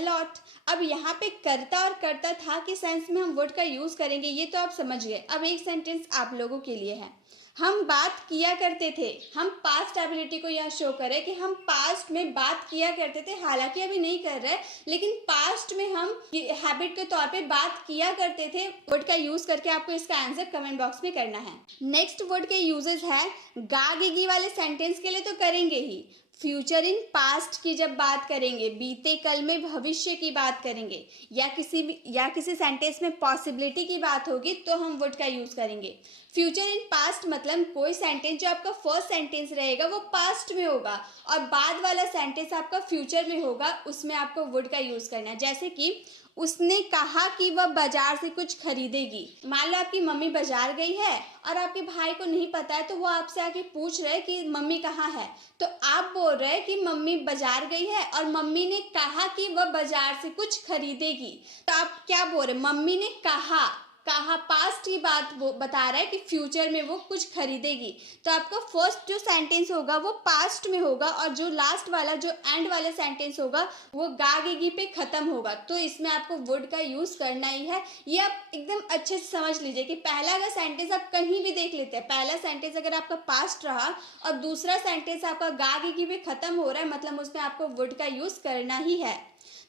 lot. अब यहाँ पे करता और करता था के सेंस में हम वुड का यूज करेंगे, ये तो आप समझ गए। अब एक सेंटेंस आप लोगों के लिए है। हम बात किया करते थे, हम पास्ट एबिलिटी को यहाँ शो करें कि हम पास्ट में बात किया करते थे, हालांकि अभी नहीं कर रहे, लेकिन पास्ट में हम हैबिट के तौर पे बात किया करते थे। वर्ड का यूज करके आपको इसका आंसर कमेंट बॉक्स में करना है। नेक्स्ट वर्ड के यूजेस है गा गिगी वाले सेंटेंस के लिए तो करेंगे ही। फ्यूचर इन पास्ट की जब बात करेंगे, बीते कल में भविष्य की बात करेंगे, या किसी सेंटेंस में पॉसिबिलिटी की बात होगी तो हम वुड का यूज करेंगे। फ्यूचर इन पास्ट मतलब कोई सेंटेंस जो आपका फर्स्ट सेंटेंस रहेगा वो पास्ट में होगा और बाद वाला सेंटेंस आपका फ्यूचर में होगा, उसमें आपको वुड का यूज करना है। जैसे कि उसने कहा कि वह बाजार से कुछ खरीदेगी। मान लो आपकी मम्मी बाजार गई है और आपके भाई को नहीं पता है, तो वो आपसे आके पूछ रहे कि मम्मी कहाँ है, तो आप बोल रहे हैं कि मम्मी बाजार गई है और मम्मी ने कहा कि वह बाजार से कुछ खरीदेगी। तो आप क्या बोल रहे, मम्मी ने कहा पास्ट की बात वो बता रहा है कि फ्यूचर में वो कुछ खरीदेगी, तो आपका फर्स्ट जो सेंटेंस होगा वो पास्ट में होगा और जो लास्ट वाला जो एंड वाला सेंटेंस होगा वो गागेगी पे खत्म होगा। तो इसमें आपको वुड का यूज करना ही है। ये आप एकदम अच्छे से समझ लीजिए कि पहला अगर सेंटेंस आप कहीं भी देख लेते हैं, पहला सेंटेंस अगर आपका पास्ट रहा और दूसरा सेंटेंस आपका गागेगी पे खत्म हो रहा है, मतलब उसमें आपको वुड का यूज करना ही है।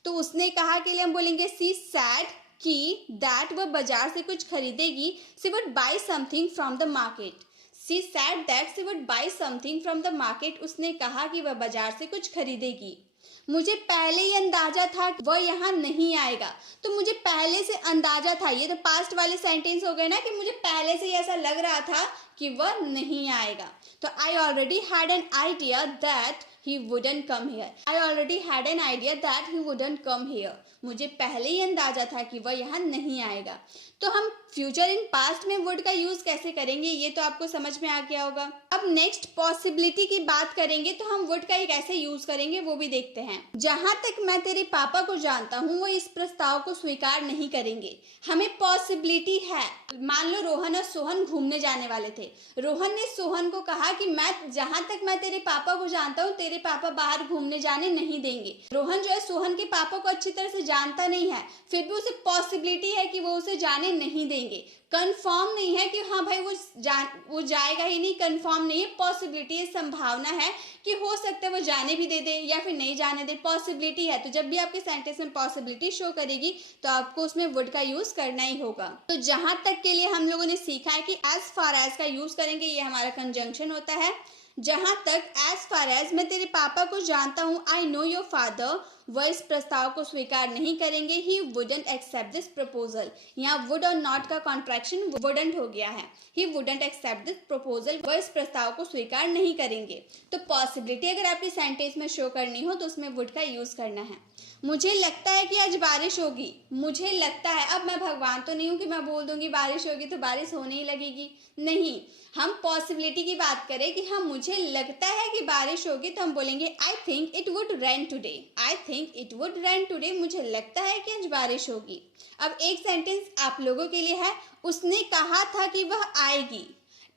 तो उसने कहा के लिए हम बोलेंगे सी सैड कि दैट वह बाजार से कुछ खरीदेगी। She would buy something from the market. She said that she would buy something from the market. उसने कहा कि वह बाजार से कुछ खरीदेगी। मुझे पहले ही अंदाजा था कि वह यहाँ नहीं आएगा। तो मुझे पहले से अंदाजा था, ये तो पास्ट वाले सेंटेंस हो गए ना कि मुझे पहले से ही ऐसा लग रहा था कि वह नहीं आएगा। तो I already had an idea that he wouldn't come here. I already had an idea that he wouldn't come here. मुझे पहले ही अंदाजा था कि वह यहाँ नहीं आएगा। तो हम फ्यूचर इन पास्ट में वुड का यूज कैसे करेंगे ये तो आपको समझ में आ गया होगा। अब नेक्स्ट पॉसिबिलिटी की बात करेंगे तो हम वुड का कैसे यूज करेंगे वो भी देखते हैं। जहां तक मैं तेरे पापा को जानता हूँ वो इस प्रस्ताव को स्वीकार नहीं करेंगे। हमें पॉसिबिलिटी है, मान लो रोहन और सोहन घूमने जाने वाले थे। रोहन ने सोहन को कहा कि जहां तक मैं तेरे पापा को जानता हूँ तेरे पापा बाहर घूमने जाने नहीं देंगे। रोहन जो है सोहन के पापा को अच्छी तरह से जानता नहीं है, फिर भी उसे पॉसिबिलिटी है कि वो उसे जाने नहीं देंगे। कंफर्म नहीं है कि हाँ भाई वो जाएगा ही नहीं, कंफर्म नहीं है, पॉसिबिलिटी है, संभावना है कि हो सकता है वो जाने भी दे दे या फिर नहीं जाने दे, पॉसिबिलिटी है। तो जब भी आपके सेंटेंस में पॉसिबिलिटी शो करेगी तो आपको उसमें वुड का यूज करना ही होगा। तो जहां तक के लिए हम लोगों ने सीखा है कि एज फार एज का यूज करेंगे, ये हमारा कंजंक्शन होता है। जहां तक एज फार एज मैं तेरे पापा को जानता हूँ, आई नो योर फादर, वह इस प्रस्ताव को स्वीकार नहीं करेंगे। He wouldn't accept this proposal, यहाँ वुड और नॉट का कॉन्ट्रैक्शन वुडंट हो गया है। He wouldn't accept this proposal, वह इस प्रस्ताव को स्वीकार नहीं करेंगे। तो पॉसिबिलिटी अगर आपकी सेंटेंस में शो करनी हो तो उसमें वुड का यूज करना है। मुझे लगता है कि आज बारिश होगी, मुझे लगता है। अब मैं भगवान तो नहीं हूँ कि मैं बोल दूंगी बारिश होगी तो बारिश होने ही लगेगी, नहीं। हम पॉसिबिलिटी की बात करें कि हाँ मुझे लगता है कि बारिश होगी तो हम बोलेंगे I think it would rain today, I think it would rain today, मुझे लगता है कि आज बारिश होगी। अब एक सेंटेंस आप लोगों के लिए है, उसने कहा था कि वह आएगी।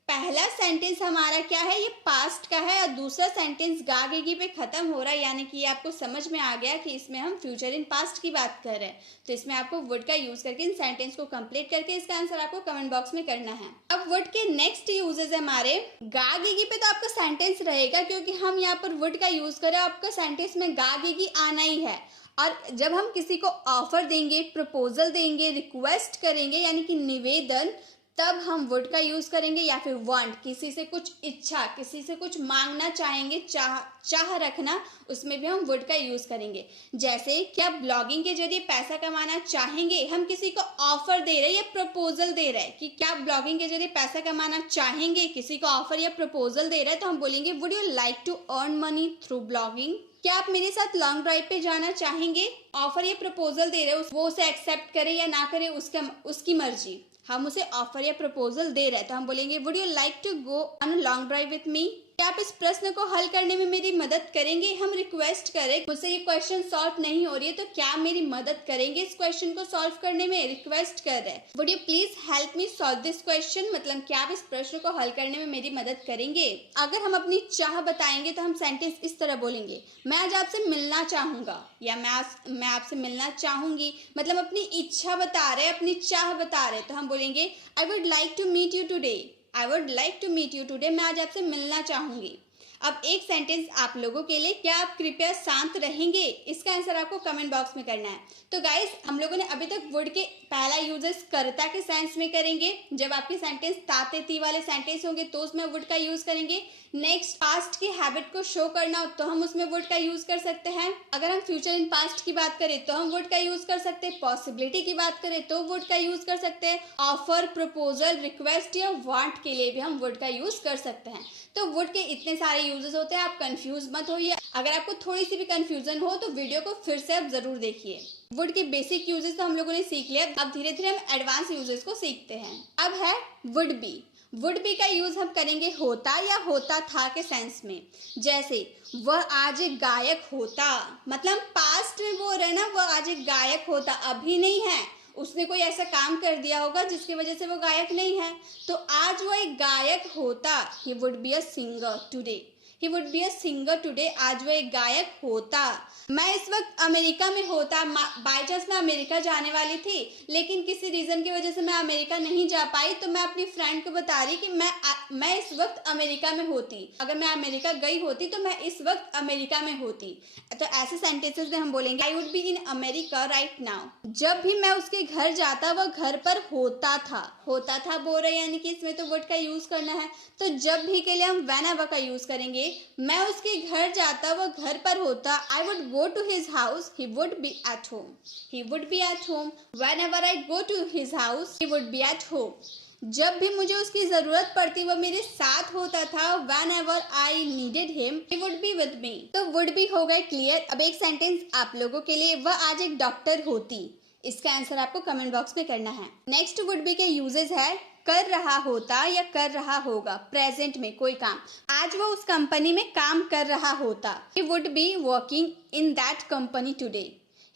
पहला सेंटेंस हमारा क्या है, ये पास्ट का है, और दूसरा सेंटेंस गागेगी पे खत्म हो रहा है, यानी कि आपको समझ में आ गया कि इसमें हम फ्यूचर इन पास्ट की बात कर रहे हैं। तो इसमें आपको वुड का यूज करके इन सेंटेंस को कंप्लीट करके इसका आंसर आपको कमेंट बॉक्स में करना है। अब वुड के नेक्स्ट यूजेस है हमारे, गागेगी पे तो आपका सेंटेंस रहेगा क्योंकि हम यहाँ पर वुड का यूज करें, आपका सेंटेंस में गागेगी आना ही है। और जब हम किसी को ऑफर देंगे, प्रपोजल देंगे, रिक्वेस्ट करेंगे यानी कि निवेदन, तब हम वुड का यूज करेंगे। या फिर वांट, किसी से कुछ इच्छा, किसी से कुछ मांगना चाहेंगे, चाह रखना, उसमें भी हम वुड का यूज करेंगे। जैसे कि आप ब्लॉगिंग के जरिए पैसा कमाना चाहेंगे, हम किसी को ऑफर दे रहे हैं या प्रपोजल दे रहे हैं कि क्या आप ब्लॉगिंग के जरिए पैसा कमाना चाहेंगे, किसी को ऑफर या प्रपोजल दे रहे हैं तो हम बोलेंगे would you like to earn money through blogging. क्या आप मेरे साथ लॉन्ग ड्राइव पे जाना चाहेंगे, ऑफर या प्रपोजल दे रहे हो, वो उसे एक्सेप्ट करे या ना करे उसकी मर्जी, हम उसे ऑफर या प्रपोजल दे रहे हैं तो हम बोलेंगे would you like to go on a long drive with me. क्या आप इस प्रश्न को हल करने में मेरी मदद करेंगे, हम रिक्वेस्ट करें, मुझसे ये क्वेश्चन सॉल्व नहीं हो रही है तो क्या मेरी मदद करेंगे इस क्वेश्चन को सॉल्व करने में, रिक्वेस्ट कर रहे हैं। Would you please help me solve this question, मतलब क्या आप इस प्रश्न को हल करने में मेरी मदद करेंगे। अगर हम अपनी चाह बताएंगे तो हम सेंटेंस इस तरह बोलेंगे, मैं आज आपसे मिलना चाहूंगा या मैं आपसे मिलना चाहूंगी, मतलब अपनी इच्छा बता रहे, अपनी चाह बता रहे, तो हम बोलेंगे I would like to meet you today, I would like to meet you today, मैं आज आपसे मिलना चाहूंगी। अब एक सेंटेंस आप लोगों के लिए, क्या आप कृपया शांत रहेंगे, इसका आंसर आपको कमेंट बॉक्स में करना है। तो गाइस हम लोगों ने अभी तक वुड के पहला यूजेस कर्ता के सेंस में करेंगे, जब आपके सेंटेंस ताते ती वाले सेंटेंस होंगे तो उसमें वुड का यूज करेंगे। नेक्स्ट पास्ट की हैबिट को शो करना हो तो हम उसमें वुड का यूज कर सकते हैं। अगर हम फ्यूचर इन पास्ट की बात करें तो हम वुड का यूज कर सकते हैं। पॉसिबिलिटी की बात करें तो वुड का यूज कर सकते हैं। ऑफर, प्रपोजल, रिक्वेस्ट या वांट के लिए भी हम वुड का यूज कर सकते हैं। तो वुड के इतने सारे यूजेस होते हैं, आप कंफ्यूज मत होइए। अगर आपको थोड़ी सी भी कंफ्यूजन हो तो वीडियो को फिर से आप जरूर देखिए। वुड के बेसिक यूजेस तो हम लोगों ने सीख लिया, अब धीरे धीरे हम एडवांस यूजेस को सीखते हैं। अब है वुड बी। वुड बी का यूज हम करेंगे होता या होता था के सेंस में। जैसे वह आज एक गायक होता, मतलब पास्ट में बोल रहे ना, वह आज एक गायक होता, अभी नहीं है, उसने कोई ऐसा काम कर दिया होगा जिसकी वजह से वो गायक नहीं है, तो आज वो एक गायक होता। He would be a singer today, he would be a singer today, आज वो एक गायक होता। मैं इस वक्त अमेरिका में होता, बाई चांस मैं अमेरिका जाने वाली थी लेकिन किसी रीज़न की वजह से मैं अमेरिका नहीं जा पाई, तो मैं अपनी फ्रेंड को बता रही कि मैं इस वक्त अमेरिका में होती, अगर मैं अमेरिका गई होती तो मैं इस वक्त अमेरिका में होती। तो ऐसे सेंटेंसेस में हम बोलेंगे I would be in America right now. जब भी मैं उसके घर जाता वह घर पर होता था, होता था बोल रहे यानी कि इसमें तो वुड का यूज करना है। तो जब भी के लिए हम व्हेनेवर का यूज करेंगे। मैं उसके घर जाता वह घर पर होता, I would go to his house, he would be at home, he would be at home, whenever I go to his house he would be at home। जब भी मुझे उसकी जरूरत पड़ती वह मेरे साथ होता था, whenever I needed him he would be with me। तो would be हो गए क्लियर। अब एक सेंटेंस आप लोगों के लिए, वह आज एक डॉक्टर होती, इसका आंसर आपको कमेंट बॉक्स में करना है। नेक्स्ट वुड बी के यूजेस है कर रहा होता या कर रहा होगा। प्रेजेंट में कोई काम, आज वो उस कंपनी में काम कर रहा होता। He would be working in that company today.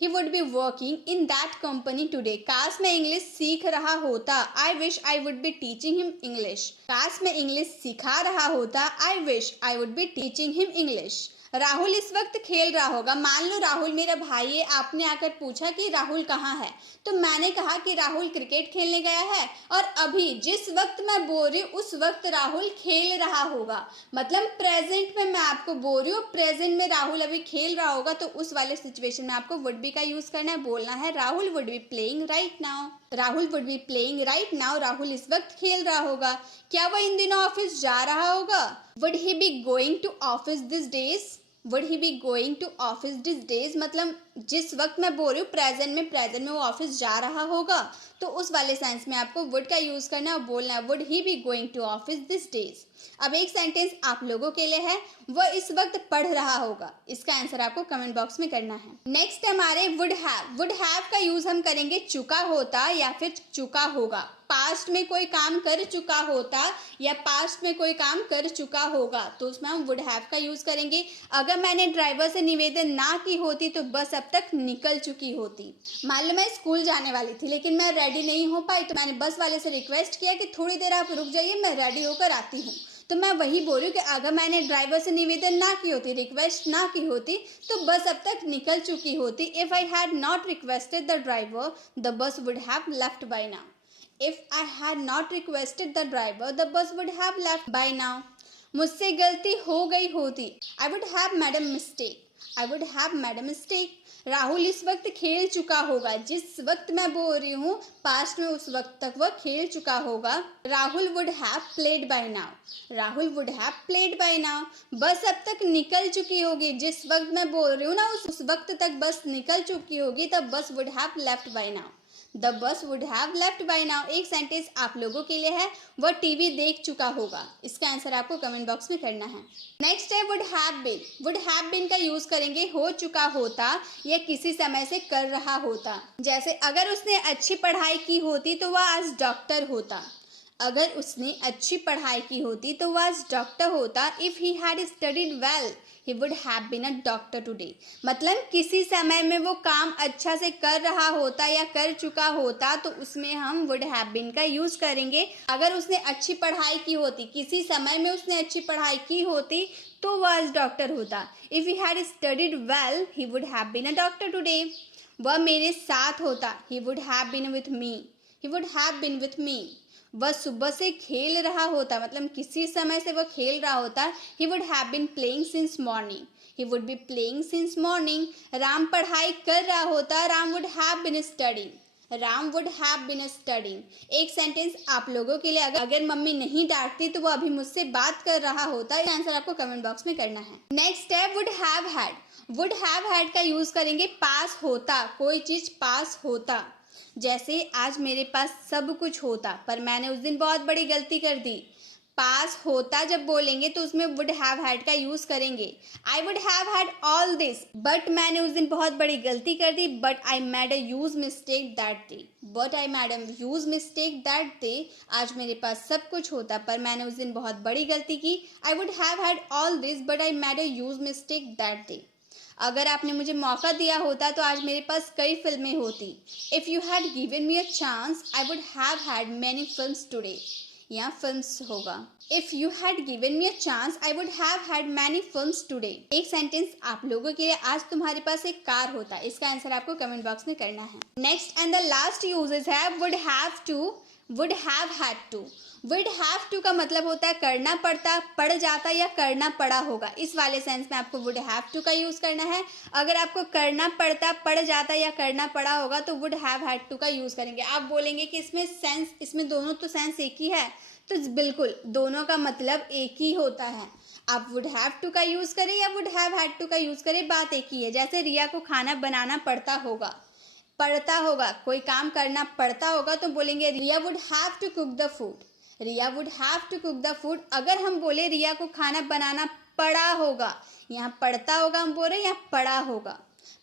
He would be working in that company today. काश मैं इंग्लिश सीख रहा होता। I wish I would be teaching him English. काश मैं इंग्लिश सिखा रहा होता। I wish I would be teaching him English. Rahul इस वक्त खेल रहा होगा। मान लो राहुल मेरा भाई है, आपने आकर पूछा कि राहुल कहाँ है, तो मैंने कहा कि राहुल क्रिकेट खेलने गया है, और अभी जिस वक्त मैं बोल रही हूँ उस वक्त राहुल खेल रहा होगा। मतलब प्रेजेंट में मैं आपको बोल रही हूँ, प्रेजेंट में राहुल अभी खेल रहा होगा, तो उस वाले सिचुएशन में आपको वुड बी का यूज करना है। बोलना है Rahul would be playing right now. Rahul would be playing right now. Rahul इस वक्त खेल रहा होगा। क्या वह इन दिनों ऑफिस जा रहा होगा? Would he be going to office this days. Would he be going to office this days, मतलब जिस वक्त मैं बोल रही हूँ प्रेजेंट में वो ऑफिस जा रहा होगा, तो उस वाले सेंस में आपको वुड का यूज करना है और बोलना है would he be going to office this days. अब एक सेंटेंस आप लोगों के लिए है, वह इस वक्त पढ़ रहा होगा। इसका आंसर आपको कमेंट बॉक्स में करना है। नेक्स्ट हमारे वुड हैव। वुड हैव का यूज हम करेंगे चुका होता या फिर चुका होगा। पास्ट में कोई काम कर चुका होता या पास्ट में कोई काम कर चुका होगा, तो उसमें हम वुड हैव का यूज करेंगे। अगर मैंने ड्राइवर से निवेदन ना की होती तो बस अब तक निकल चुकी होती। मान लो मैं स्कूल जाने वाली थी लेकिन मैं रेडी नहीं हो पाई, तो मैंने बस वाले से रिक्वेस्ट किया कि थोड़ी देर आप रुक जाइए, मैं रेडी होकर आती हूँ। तो मैं वही बोल रही हूँ कि अगर मैंने ड्राइवर से निवेदन ना की होती, रिक्वेस्ट ना की होती, तो बस अब तक निकल चुकी होती। If I had not requested the driver the bus would have left by now. If I had not requested the driver, the bus would have left by now. मुझसे गलती हो गई होती। I would have made a mistake. I would have made a mistake. Rahul इस वक्त खेल चुका होगा। जिस वक्त मैं बोल रही हूँ पास्ट में, उस वक्त तक वह खेल चुका होगा। Rahul would have played by now. Rahul would have played by now. बस अब तक निकल चुकी होगी। जिस वक्त मैं बोल रही हूँ ना उस वक्त तक बस निकल चुकी होगी, तब बस would have left by now. The bus would have left by now. एक सेंटेंस आप लोगों के लिए है, वह टीवी देख चुका होगा। इसका आंसर आपको कमेंट बॉक्स में करना है। नेक्स्ट है would have been. Would have been का यूज करेंगे हो चुका होता या किसी समय से कर रहा होता। जैसे अगर उसने अच्छी पढ़ाई की होती तो वह आज डॉक्टर होता। अगर उसने अच्छी पढ़ाई की होती तो वह आज डॉक्टर होता। If he had studied well he would have been a doctor today. मतलब किसी समय में वो काम अच्छा से कर रहा होता या कर चुका होता, तो उसमें हम वुड हैव बीन का यूज करेंगे। अगर उसने अच्छी पढ़ाई की होती, किसी समय में उसने अच्छी पढ़ाई की होती, तो वह आज डॉक्टर होता। If he had studied well he would have been a doctor today. वह मेरे साथ होता। He would have been with me. He would have been with me. वह सुबह से खेल रहा होता, मतलब किसी समय से वह खेल रहा होता। He would have been playing since morning. He would be playing since morning. Ram पढ़ाई कर रहा होता। Ram would have been studying. Ram would have been studying. एक सेंटेंस आप लोगों के लिए, अगर मम्मी नहीं डांटती तो वो अभी मुझसे बात कर रहा होता। आंसर आपको कमेंट बॉक्स में करना है। नेक्स्ट है would have had. Would have had का यूज करेंगे पास होता, कोई चीज पास होता। जैसे आज मेरे पास सब कुछ होता पर मैंने उस दिन बहुत बड़ी गलती कर दी। पास होता जब बोलेंगे तो उसमें वुड हैव हैड का यूज करेंगे। I would have had all this but मैंने उस दिन बहुत बड़ी गलती कर दी। But I made a huge mistake that day. But I made a huge mistake that day. आज मेरे पास सब कुछ होता पर मैंने उस दिन बहुत बड़ी गलती की। आई would have had all this but I made a huge mistake that day. अगर आपने मुझे मौका दिया होता तो आज मेरे पास कई फिल्में होती। If you had given me a chance I would have had many films today. यहाँ फिल्म्स होगा। If you had given me a chance I would have had many films today. एक सेंटेंस आप लोगों के लिए, आज तुम्हारे पास एक कार होता। इसका आंसर आपको कमेंट बॉक्स में करना है। Next and the last uses है would have to, would have had to. Would have to का मतलब होता है करना पड़ता, पड़ जाता या करना पड़ा होगा। इस वाले सेंस में आपको वुड हैव टू का यूज करना है। अगर आपको करना पड़ता, पड़ जाता या करना पड़ा होगा तो वुड हैव हैड टू का यूज करेंगे। आप बोलेंगे कि इसमें दोनों तो सेंस एक ही है, तो बिल्कुल दोनों का मतलब एक ही होता है। आप वुड हैव टू का यूज करें या वुड हैव हैड टू का यूज करें, बात एक ही है। जैसे रिया को खाना बनाना पड़ता होगा, पड़ता होगा, कोई काम करना पड़ता होगा तो बोलेंगे Riya would have to cook the food. Riya would have to cook the food. अगर हम बोले रिया को खाना बनाना पड़ा होगा, यहाँ पड़ता होगा हम बोल रहे हैं, यहाँ पड़ा होगा।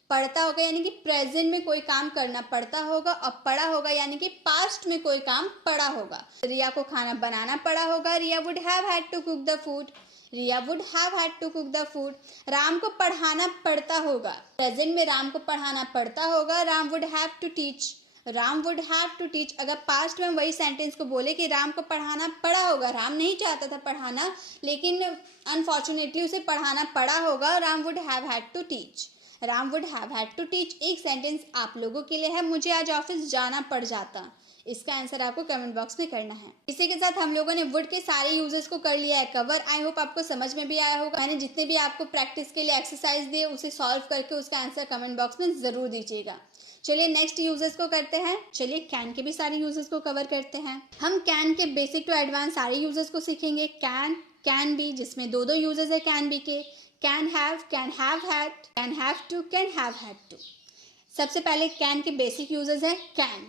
पढ़ता होगा यानी कि प्रेजेंट में कोई काम करना पड़ता होगा, और पढ़ा होगा यानी कि पास्ट में कोई काम पड़ा होगा। रिया को खाना बनाना पड़ा होगा, Riya would have had to cook the food, Riya would have had to cook the food. Ram को पढ़ाना पड़ता होगा, प्रेजेंट में राम को पढ़ाना पड़ता होगा, Ram would have to teach, Ram would have to teach. अगर पास्ट में वही सेंटेंस को बोले कि राम को पढ़ाना पड़ा होगा, राम नहीं चाहता था पढ़ाना लेकिन अनफॉर्चुनेटली उसे पढ़ाना पड़ा होगा, Ram would have had to teach, Ram would have had to teach. एक सेंटेंस आप लोगों के लिए है, मुझे आज ऑफिस जाना पड़ जाता। इसका आंसर आपको कमेंट बॉक्स में करना है। इसी के साथ हम लोगों ने वुड के सारे यूजेस को कर लिया है कवर। आई होप आपको समझ में भी आया होगा। मैंने जितने भी आपको प्रैक्टिस के लिए एक्सरसाइज दिए उसे सॉल्व करके उसका आंसर कमेंट बॉक्स में जरूर दीजिएगा। चलिए नेक्स्ट यूजेस को करते हैं। चलिए कैन के भी सारे यूजेस को कवर करते हैं। हम कैन के बेसिक टू एडवांस सारे यूजेस को सीखेंगे। कैन बी, जिसमें दो यूजेस है कैन बी के, can have had, can have to, can have had to. सबसे पहले कैन के बेसिक यूजेस है। कैन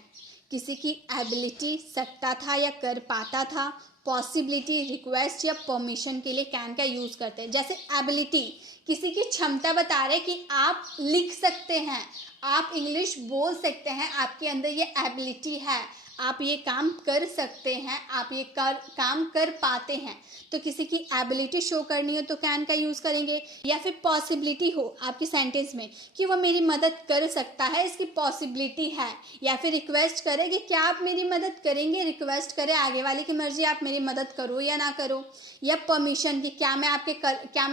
किसी की एबिलिटी, सकता था या कर पाता था, पॉसिबिलिटी, रिक्वेस्ट या परमिशन के लिए कैन का यूज करते हैं। जैसे एबिलिटी, किसी की क्षमता बता रहे कि आप लिख सकते हैं, आप इंग्लिश बोल सकते हैं, आपके अंदर ये एबिलिटी है, आप ये काम कर सकते हैं, आप ये काम कर पाते हैं। तो किसी की एबिलिटी शो करनी हो तो कैन का यूज़ करेंगे। या फिर पॉसिबिलिटी हो आपकी सेंटेंस में कि वो मेरी मदद कर सकता है, इसकी पॉसिबिलिटी है। या फिर रिक्वेस्ट करे कि क्या आप मेरी मदद करेंगे, रिक्वेस्ट करे आगे वाले की मर्जी, आप मेरी मदद करो या ना करो। या परमिशन की क्या मैं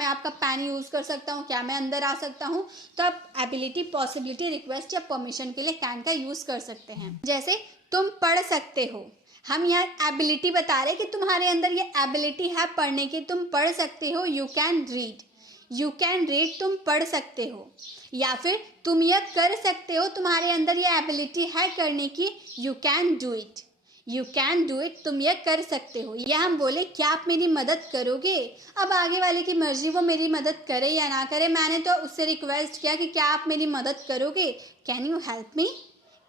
आपका पेन यूज़ कर सकता हूँ, क्या मैं अंदर आ सकता हूँ। तो आप एबिलिटी, पॉसिबिलिटी, रिक्वेस्ट या परमिशन के लिए कैन का यूज़ कर सकते हैं। जैसे तुम पढ़ सकते हो, हम यहाँ एबिलिटी बता रहे कि तुम्हारे अंदर ये एबिलिटी है पढ़ने की, तुम पढ़ सकते हो। यू कैन रीड, तुम पढ़ सकते हो। या फिर तुम यह कर सकते हो, तुम्हारे अंदर ये एबिलिटी है करने की। यू कैन डू इट, तुम यह कर सकते हो। या हम बोले क्या आप मेरी मदद करोगे, अब आगे वाले की मर्जी वो मेरी मदद करे या ना करे। मैंने तो उससे रिक्वेस्ट किया कि क्या आप मेरी मदद करोगे, कैन यू हेल्प मी,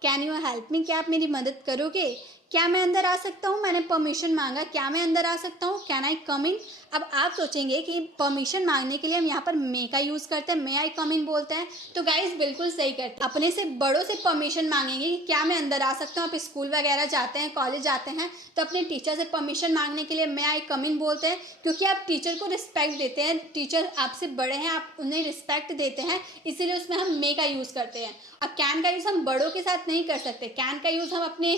क्या आप मेरी मदद करोगे। क्या मैं अंदर आ सकता हूँ, मैंने परमिशन मांगा, क्या मैं अंदर आ सकता हूँ, कैन आई कम इन। अब आप सोचेंगे कि परमिशन मांगने के लिए हम यहाँ पर मे का यूज़ करते हैं, मे आई कम इन बोलते हैं। तो गाइस बिल्कुल सही करते हैं, अपने से बड़ों से परमिशन मांगेंगे कि क्या मैं अंदर आ सकता हूँ। आप स्कूल वगैरह जाते हैं, कॉलेज जाते हैं तो अपने टीचर से परमिशन मांगने के लिए मे आई कम इन बोलते हैं, क्योंकि आप टीचर को रिस्पेक्ट देते हैं, टीचर आपसे बड़े हैं, आप उन्हें रिस्पेक्ट देते हैं, इसीलिए उसमें हम मे का यूज़ करते हैं। अब कैन का यूज़ हम बड़ों के साथ नहीं कर सकते, कैन का यूज़ हम अपने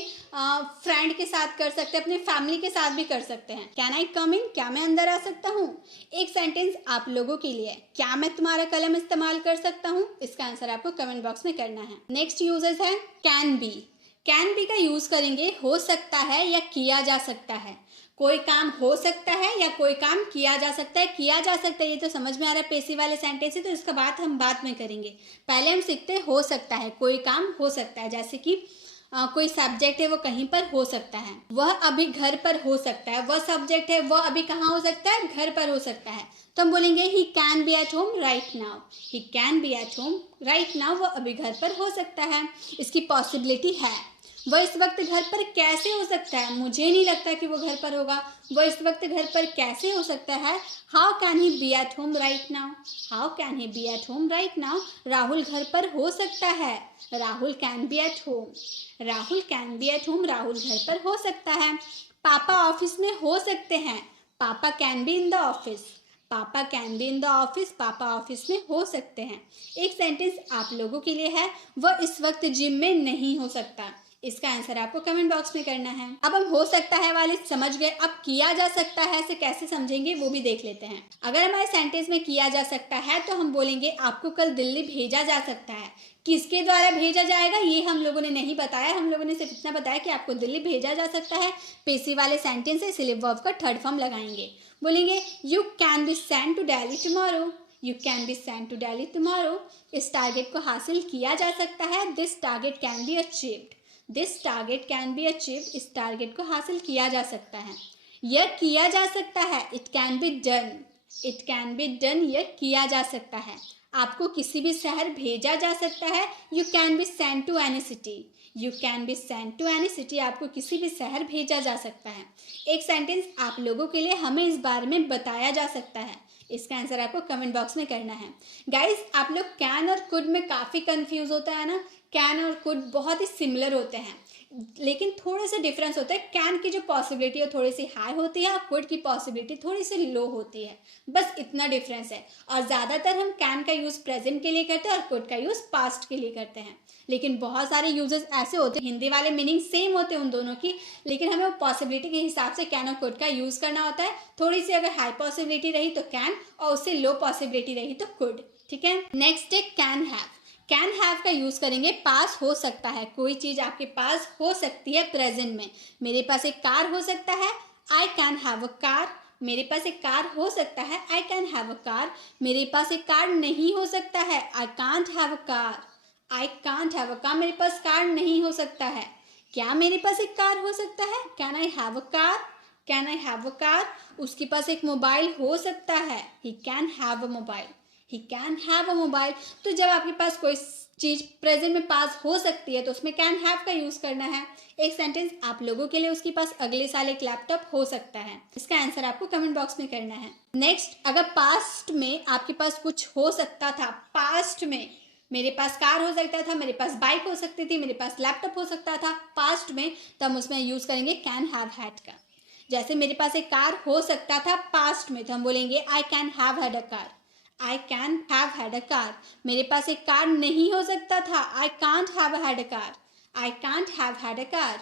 फ्रेंड के साथ कर सकते हैं, अपने फैमिली के साथ भी कर सकते हैं। कैन आई कम इन, क्या मैं अंदर आ सकता हूँ। एक सेंटेंस आप लोगों के लिए, क्या मैं तुम्हारा कलम इस्तेमाल कर सकता हूँ। इसका आंसर आपको कमेंट बॉक्स में करना है। नेक्स्ट यूजेस है कैन बी का यूज करेंगे हो सकता है या किया जा सकता है। कोई काम हो सकता है या कोई काम किया जा सकता है। किया जा सकता है ये तो समझ में आ रहा है, पेसिव वाले सेंटेंस है, तो इसका बात हम बाद में करेंगे। पहले हम सीखते हैं हो सकता है, कोई काम हो सकता है। जैसे कि कोई सब्जेक्ट है वो कहीं पर हो सकता है, वह अभी घर पर हो सकता है। वह सब्जेक्ट है वह अभी कहाँ हो सकता है, घर पर हो सकता है। तो हम बोलेंगे he can be at home right now, he can be at home right now, वह अभी घर पर हो सकता है। इसकी पॉसिबिलिटी है, वह इस वक्त घर पर कैसे हो सकता है, मुझे नहीं लगता कि वो घर पर होगा, वह इस वक्त घर पर कैसे हो सकता है। How can he be at home right now, how can he be at home right now, Rahul घर पर हो सकता है, Rahul can be at home, Rahul can be at home, Rahul घर पर हो सकता है। पापा ऑफिस में हो सकते हैं, papa can be in the office, papa can be in the office, पापा ऑफिस में हो सकते हैं। एक सेंटेंस आप लोगों के लिए है, वह इस वक्त जिम में नहीं हो सकता। इसका आंसर आपको कमेंट बॉक्स में करना है। अब हम हो सकता है वाले समझ गए, अब किया जा सकता है से कैसे समझेंगे वो भी देख लेते हैं। अगर हमारे सेंटेंस में किया जा सकता है तो हम बोलेंगे आपको कल दिल्ली भेजा जा सकता है। किसके द्वारा भेजा जाएगा ये हम लोगों ने नहीं बताया, हम लोगों ने सिर्फ इतना बताया कि आपको दिल्ली भेजा जा सकता है। पेसिव वाले सेंटेंस है इसलिए वर्ब का थर्ड फॉर्म लगाएंगे। बोलेंगे you can be sent to Delhi tomorrow, you can be sent to Delhi tomorrow. इस टारगेट को हासिल किया जा सकता है, this target can be achieved, this target can be achieved, इस टारगेट को हासिल किया जा सकता है। यह किया जा सकता है, it can be done, it can be done, यह किया जा सकता है। आपको किसी भी शहर भेजा जा सकता है, you can be sent to any city, you can be sent to any city, आपको किसी भी शहर भेजा जा सकता है। एक सेंटेंस आप लोगों के लिए, हमें इस बारे में बताया जा सकता है। इसका आंसर आपको कमेंट बॉक्स में करना है। गाइज आप लोग कैन और कुड में काफ़ी कंफ्यूज होता है ना। कैन और कुड बहुत ही सिमिलर होते हैं, लेकिन थोड़े से डिफरेंस होता है। कैन की जो पॉसिबिलिटी है थोड़ी सी हाई होती है और कुड की पॉसिबिलिटी थोड़ी सी लो होती है, बस इतना डिफरेंस है। और ज़्यादातर हम कैन का यूज़ प्रेजेंट के लिए करते हैं और कुड का यूज़ पास्ट के लिए करते हैं। लेकिन बहुत सारे यूजेस ऐसे होते हैं, हिंदी वाले मीनिंग सेम होते हैं उन दोनों की, लेकिन हमें पॉसिबिलिटी के हिसाब से कैन और कुड का यूज़ करना होता है। थोड़ी सी अगर हाई पॉसिबिलिटी रही तो कैन और उससे लो पॉसिबिलिटी रही तो कुड। ठीक है, नेक्स्ट है कैन हैव। कैन हैव का यूज़ करेंगे पास हो सकता है, कोई चीज़ आपके पास हो सकती है प्रेजेंट में। मेरे पास एक कार हो सकता है, I can have a car. मेरे पास एक कार हो सकता है, I can have a car. मेरे पास एक कार नहीं हो सकता है, I can't have a car. I can't have a car, मेरे पास कार नहीं हो सकता है। क्या मेरे पास एक कार हो सकता है? Can I have a car? Can I have a car? उसके पास एक मोबाइल हो सकता है, he can have a mobile. He can have a mobile. तो जब आपके पास कोई चीज़ प्रेजेंट में पास हो सकती है तो उसमें कैन हैव का यूज़ करना है। एक सेंटेंस आप लोगों के लिए, उसके पास अगले साल एक लैपटॉप हो सकता है। इसका आंसर आपको कमेंट बॉक्स में करना है। नेक्स्ट, अगर पास्ट में आपके पास कुछ हो सकता था, पास्ट में मेरे पास कार हो सकता था, मेरे पास बाइक हो सकती थी, मेरे पास लैपटॉप हो सकता था पास्ट में, तो हम उसमें यूज़ करेंगे कैन हैव हैड का। जैसे मेरे पास एक कार हो सकता था पास्ट में, तो हम बोलेंगे I can have had a car. I can have had a car. मेरे पास एक कार नहीं हो सकता था, I can't have had a car. I can't have had a car.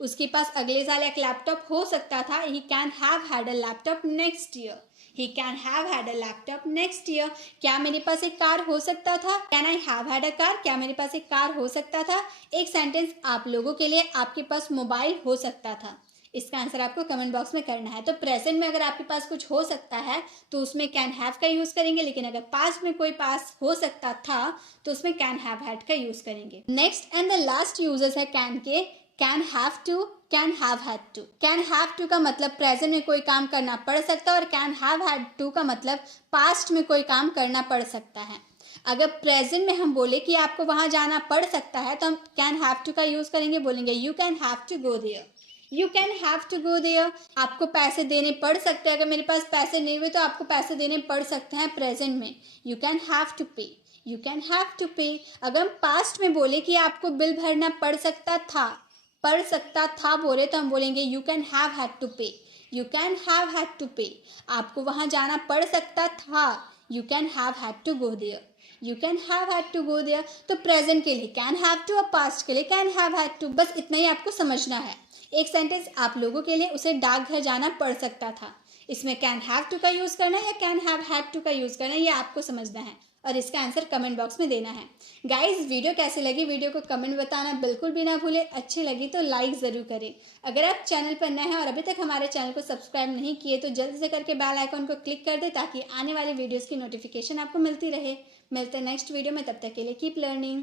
उसके पास अगले साल एक लैपटॉप हो सकता था, he can have had a laptop next year. He can have had a laptop next year. क्या मेरे पास एक कार हो सकता था? Can I have had a car? क्या मेरे पास एक कार हो सकता था? एक सेंटेंस आप लोगों के लिए, आपके पास मोबाइल हो सकता था। इसका आंसर आपको कमेंट बॉक्स में करना है। तो प्रेजेंट में अगर आपके पास कुछ हो सकता है तो उसमें कैन हैव का यूज़ करेंगे, लेकिन अगर पास्ट में कोई पास हो सकता था तो उसमें कैन हैव हैड का यूज़ करेंगे। Next and the last uses है कैन के, can have to, can have had to. Can have to का मतलब प्रेजेंट में कोई काम करना पड़ सकता है, और कैन हैव हैड टू का मतलब पास्ट में कोई काम करना पड़ सकता है। अगर प्रेजेंट में हम बोले कि आपको वहाँ जाना पड़ सकता है तो हम कैन हैव टू का यूज़ करेंगे, बोलेंगे you can have to go there. You can have to go there. आपको पैसे देने पड़ सकते हैं, अगर मेरे पास पैसे नहीं हुए तो आपको पैसे देने पड़ सकते हैं प्रेजेंट में। You can have to pay. You can have to पे। अगर हम पास्ट में बोले कि आपको बिल भरना पड़ सकता था बोले, तो हम बोलेंगे you can have had to pay. You can have had to pay. आपको वहाँ जाना पड़ सकता था, you can have had to go there. You can have had to go there. तो प्रेजेंट के लिए कैन हैव टू और पास्ट के लिए कैन हैव हैड टू, बस इतना ही आपको समझना है। एक सेंटेंस आप लोगों के लिए, उसे डाकघर जाना पड़ सकता था, इसमें कैन हैव टू का यूज़ करना है या कैन हैव हैड टू का यूज़ करना है, ये आपको समझना है और इसका आंसर कमेंट बॉक्स में देना है। गाइस वीडियो कैसे लगी, वीडियो को कमेंट बताना बिल्कुल भी ना भूलें। अच्छी लगी तो लाइक ज़रूर करें। अगर आप चैनल पर नए हैं और अभी तक हमारे चैनल को सब्सक्राइब नहीं किए तो जल्दी से करके बेल आइकॉन को क्लिक कर दें, ताकि आने वाली वीडियोज़ की नोटिफिकेशन आपको मिलती रहे। मिलते हैं नेक्स्ट वीडियो में, तब तक के लिए कीप लर्निंग।